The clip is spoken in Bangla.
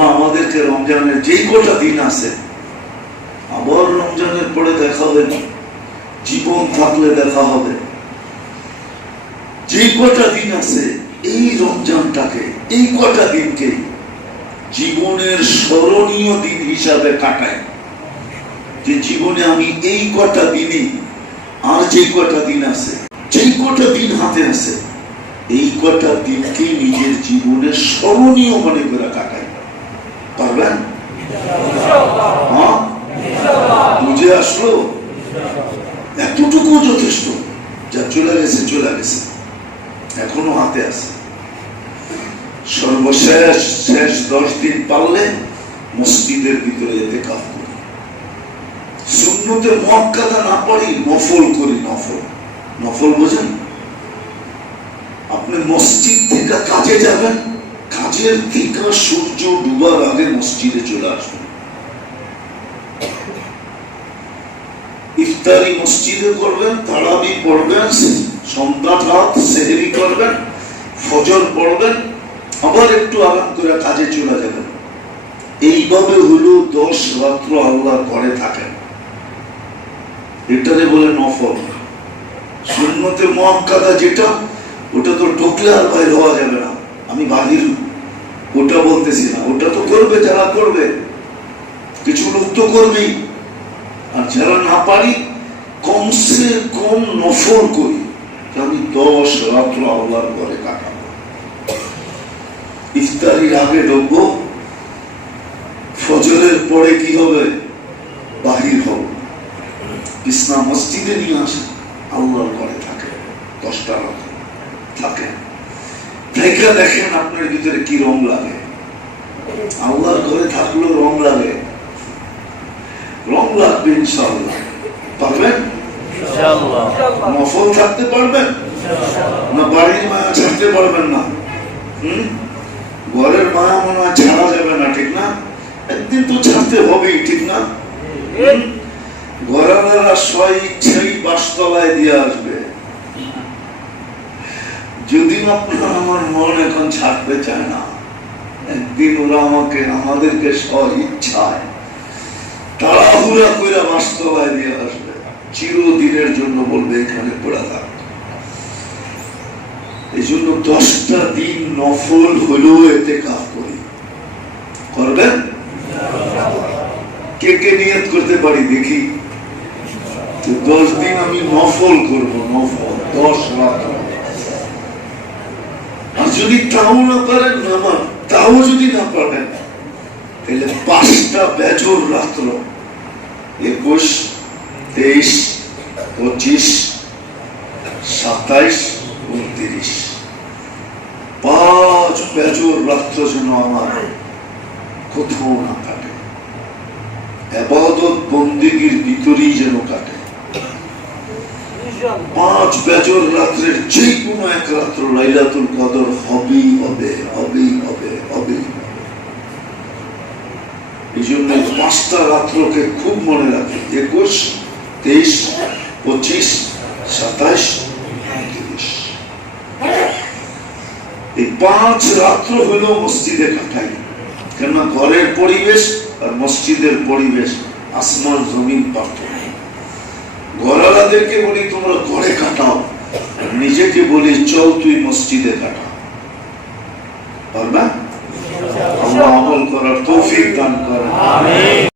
আমাদেরকে রমজানের যেই কটা দিন আছে, আবার রমজানের পরে দেখা হবে না। জীবন থাকলে দেখা হবে। যে কটা দিন আছে, এই রমজানটাকে, এই কটা দিনকে জীবনের স্মরণীয় দিন হিসাবে কাটায়। যে জীবনে আমি এই কটা দিনই আর যে কটা দিন আছে, যেই কটা দিন হাতে আছে, এই কটা দিনকে নিজের জীবনের স্মরণীয় মনে করে কাটাই। পারবেন হ্যাঁ বুঝে আসলো? এতটুকু যথেষ্ট যা চলে গেছে চলে গেছে। এখনও হাতে আছে। সর্বশেষ, শেষ দশ দিন পারলে মসজিদের ভিতরে যেতে কাজ করি। শূন্যতে মক্কাদা না পারি, নফল করি, নফল। নফল বোঝেন? আপনি মসজিদ থেকে কাজে যাবেন কাজের থেকে সূর্য ডুবার আগে মসজিদে চলে আসবেন ইফতারি মসজিদে করবেন, তারাবি পড়বেন সন্ধ্যা রাত সেহেরি করবেন, ফজর পড়বেন, আবার একটু আরাম করে কাজে চলে যাবেন। এইভাবে হলো দশ রাত্র আল্লাহর ঘরে থাকেন। এটারে বলে নফল। শূন্যতে মহাকাদা যেটা, ওটা তো ঢুকলে আর বাইরে হওয়া যাবে না। আমি বাহির ওটা বলতেছি না, ওটা তো করবে যারা করবে। কিছু লোক তো করবেই। আর যারা না পারি, কমসে কম নফল করি আমি দশ রাত্র আল্লাহর ঘরে কাটাবো। ইফতারির আগে ঢুকবো, ফজরের পরে কি হবে? বাহির হব। বিছনা মসজিদে নিয়ে আসে, আল্লাহর ঘরে থাকে, দশটা রাত থাকে। থেকে দেখেন আপনার ভিতরে কি রং লাগে। আল্লাহর ঘরে থাকলেও রং লাগে। রং লাগবে ইনশাআল্লাহ। পারবেন? নফল থাকতে পারবেন? না বাড়ির মায়া ছাড়তে পারবেন না? হুম? ঘরের মায়া মনে হয় ছাড়া যাবে না ঠিক না? একদিন তো ছাড়তে হবেই ঠিক না? ঘরানারা স্বয় ইচ্ছাই বাসতলায় দিয়ে আসবে। যদি আপনার আমার মন এখন ছাড়তে চায় না, একদিন ওরা আমাকে, আমাদেরকে ইচ্ছায় তাড়াহুড়া করে বাস্তবায় আসবে। চিরদিনের জন্য বলবে, এখানে পড়া থাক। এই জন্য দশটা দিন নফল হলেও এতে কাজ করি। করবেন? কে কে নিয়ত করতে পারি দেখি। দশ দিন আমি নফল করব, নফল, দশ রাত। আর যদি তাও না পারেন, না আমার তাও যদি না পারেন, তাহলে পাঁচটা বেজর রাত্র, একুশ, তেইশ, পঁচিশ, সাতাইশ, উনত্রিশ। পাঁচ বেজর রাত্র যেন আমার কোথাও না কাটে। আবাদত বন্দিগির ভিতরেই যেন কাটে। পাঁচ বেজর রাত্রের যে কোনো এক রাত্র লাইলাতুল পাঁচটা রাত্রকে খুব মনে রাখে। একুশ, তেইশ, পঁচিশ, সাতাইশ উনত্রিশ এই পাঁচ রাত্র হলো মসজিদে কাটাই। কেননা ঘরের পরিবেশ আর মসজিদের পরিবেশ, আসমান, জমিন পার্থক্য। ঘরালাদেরকে বলি, তোমরা ঘরে কাটাও। নিজেকে বলি, চল তুই মসজিদে কাটা। পারবা? আল্লাহ আমল করার তৌফিক দান করেন।